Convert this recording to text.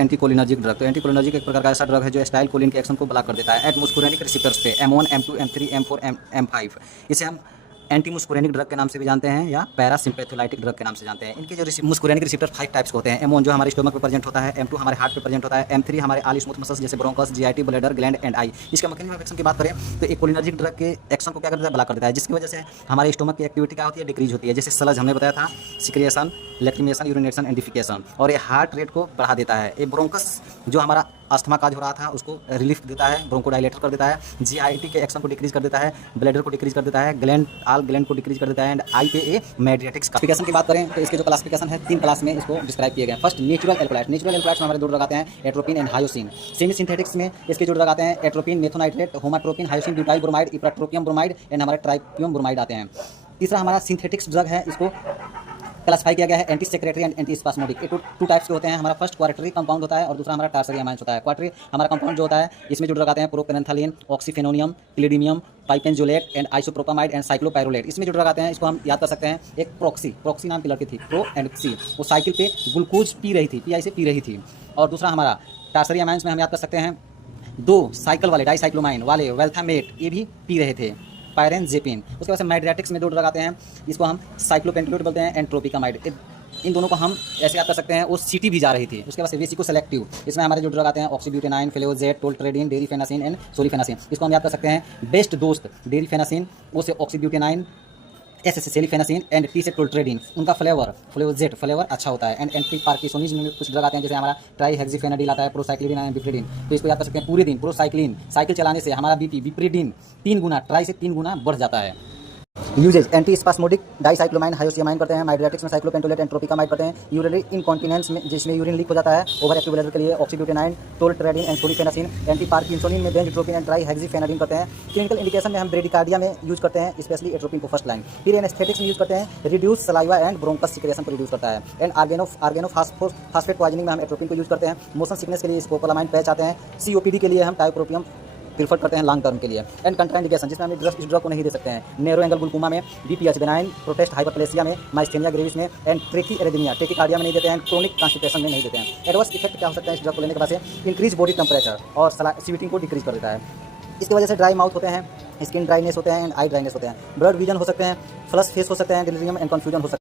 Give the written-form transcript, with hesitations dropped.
Anticholinergic drug. तो anticholinergic एक प्रकार का ऐसा ड्रग है जो एसिटाइल कोलिन के एक्शन को ब्लॉक कर देता है एट मुस्कुरेनिक रिसेप्टर्स पे M1, M2, M3, M4, M5। इसे हम एंटी मुस्कुरेनिक ड्रग के नाम से भी जानते हैं या पैरासिम्पैथोलाइटिक ड्रग के नाम से जानते हैं। इनके जो मुस्कुरेनिक रिसेप्टर 5 टाइप्स के होते हैं। M1 जो हमारे स्टोमक पे प्रेजेंट होता है, M2 हमारे हार्ट पे प्रेजेंट होता है, M3 हमारे ऑल स्मूथ मसल्स जैसे bronchus, GIT, bladder, gland and I. इसका मैकेनिज्म ऑफ एक्शन की बात करें तो एक कोलिनर्जिक ड्रग के एक्शन को क्या कर देता है, ब्लॉक कर देता है, जिसकी वजह से हमारे स्टोमक की एक्टिविटी क्या होती है, डिक्रीज होती है। जैसे सलज हमने बताया था, secretion, lacrimation, urination and defecation. और ये हार्ट रेट को बढ़ा देता है। ये ब्रोंकस जो हमारा अस्थमा काज हो रहा था उसको रिलीफ देता है, ब्रोंकोडाइलेटर कर देता है, GIT के एक्शन को डिक्रीज कर देता है, ब्लैडर को डिक्रीज कर देता है, ग्लैंड को डिक्रीज कर देता है एंड आई पे ए मेडिएटिक्स। क्लासिफिकेशन की बात करें तो इसके जो क्लासिफिकेशन है 3 क्लास में इसको डिस्क्राइब किए गए हैं। First natural alkaloid. Natural alkaloids में हमारे 2 ड्रग आते हैं, atropine and hyoscine. Semi synthetics में इसके जो ड्रग आते हैं, atropine, methonitrate, homatropine, hyoscine butyl bromide, ipratropium bromide and हमारे ट्राइपियम ब्रोमाइड आते हैं। तीसरा हमारा सिंथेटिक्स ड्रग है, इसको क्लासिफाई किया गया है anti secretary and anti spasmodic. ये टू टाइप्स के होते हैं। हमारा फर्स्ट क्वार्टरी कंपाउंड होता है और दूसरा हमारा टार्सरी अमाइंस होता है। क्वार्टरी हमारा कंपाउंड जो होता है, इसमें जो ड्रग आते हैं, प्रोपेनेंथालीन, ऑक्सीफेनोनियम, क्लिडिनियम, पाइपेंजोलेट एंड आइसोप्रोपामाइड एंड साइक्लोपायरोलेट। इसमें जो ड्रग आते हैं इसको हम याद कर सकते हैं। एक प्रोक्सी नाम की लड़की थी, प्रो एंड सी, वो साइकिल पे ग्लूकोज पी रही थी, PI से पी रही थी। और दूसरा हमारा टार्सरी अमाइंस में हम याद कर सकते हैं 2 साइकिल वाले डाइसाइक्लोमाइन वाले वेल्थामेट, ये भी पी रहे थे, पायरेनजेपिन। उसके बाद से माइड्रेटिक्स में 2 ड्रग आते हैं, इसको हम साइक्लोपेंटोलेट बोलते हैं एंड ट्रोपिकामाइड। इन दोनों को हम ऐसे याद कर सकते हैं, वो सिटी भी जा रही थी। उसके बाद से वेसिको सेलेक्टिव, इसमें हमारे जो ड्रग आते हैं, ऑक्सीब्यूटेनाइन, फ्लेओजेट, टोल्ट्रेडिन, डेरिफेनासिन एंड सोलिफेनासिन। इसको हम याद कर सकते हैं बेस्ट दोस्त डेरिफेनासिन, वो से ऑक्सीब्यूटेनाइन, S से सेलिफेनासिन एंड T से टोल्ट्रेडिन। उनका फ्लेवोजेट फ्लेवर अच्छा होता है। एंड एंटी पार्किसोनिज में कुछ ड्रग आते हैं, जैसे हमारा ट्राईहेक्सिफेनाडिल आता है, प्रोसाइक्लिन एंड बिप्रिडिन। तो इसको याद कर सकते हैं पूरे दिन। प्रोसाइक्लिन, साइकिल चलाने से हमारा BP, बिप्रिडिन 3 गुना, ट्राई से 3 गुना बढ़ जाता है। यूजेज एंटी स्पास्मोडिक डाइसाइक्लोमाइन, हायोसियामाइन करते हैं। माइड्रेटिक्स में साइक्लोपेंटोलेट एंड ट्रोपिकामाइड करते हैं। यूरिनरी इनकॉन्टिनेंस में, जिसमें यूरिन लीक हो जाता है, ओवर एक्टिव ब्लैडर के लिए ऑक्सीब्यूटेनाइन, टोल्ट्रेडिन एंड सोलिफेनासिन। एंटी पार्किंसोनिन में बेंजोट्रोपिन एंड ट्राईहेक्सिफेनाडिन करते हैं। क्लिनिकल इंडिकेशन में हम ब्रेडिकार्डिया में यूज करते हैं, स्पेशली एट्रोपिन को फर्स्ट लाइन। फिर एनेस्थेटिक्स में यूज करते हैं, reduce saliva and bronchus secretion को रिड्यूस करता है। एंड आर्गेनोफास्फेट पॉइजनिंग में हम एट्रोपिन को यूज करते हैं। मोशन सिकनेस के लिए स्कोपोलामाइन पैच आते हैं। COPD के लिए हम टाइप्रोपियम प्रीफर करते हैं लॉन्ग टर्म के लिए। एंड कंट्राइंडिकेशन, जिसमें हम इस ड्रग को नहीं दे सकते हैं, नैरो एंगल ग्लूकोमा में, BPH बेनाइन प्रोटेस्ट हाइपरप्लेसिया में, माइस्थेनिया ग्रेविस में एंड ट्रेकी एरिथमिया, टेकिकार्डिया में नहीं देते हैं, क्रोनिक कॉन्स्टिपेशन में नहीं देते हैं। एडवर्स इफेक्ट क्या हो सकता है इस ड्रग को लेने के बाद से, इंक्रीज बॉडी टेम्परेचर और सीविटिंग को डिक्रीज कर देता है। इसकी वजह से ड्राई माउथ होते हैं, स्किन ड्राइनेस होते हैं एंड आई ड्राइनेस होते हैं, ब्लड विजन हो सकते हैं, फ्लश फेस हो सकते हैं, डिलीरियम एंड कन्फ्यूजन हो सकते हैं।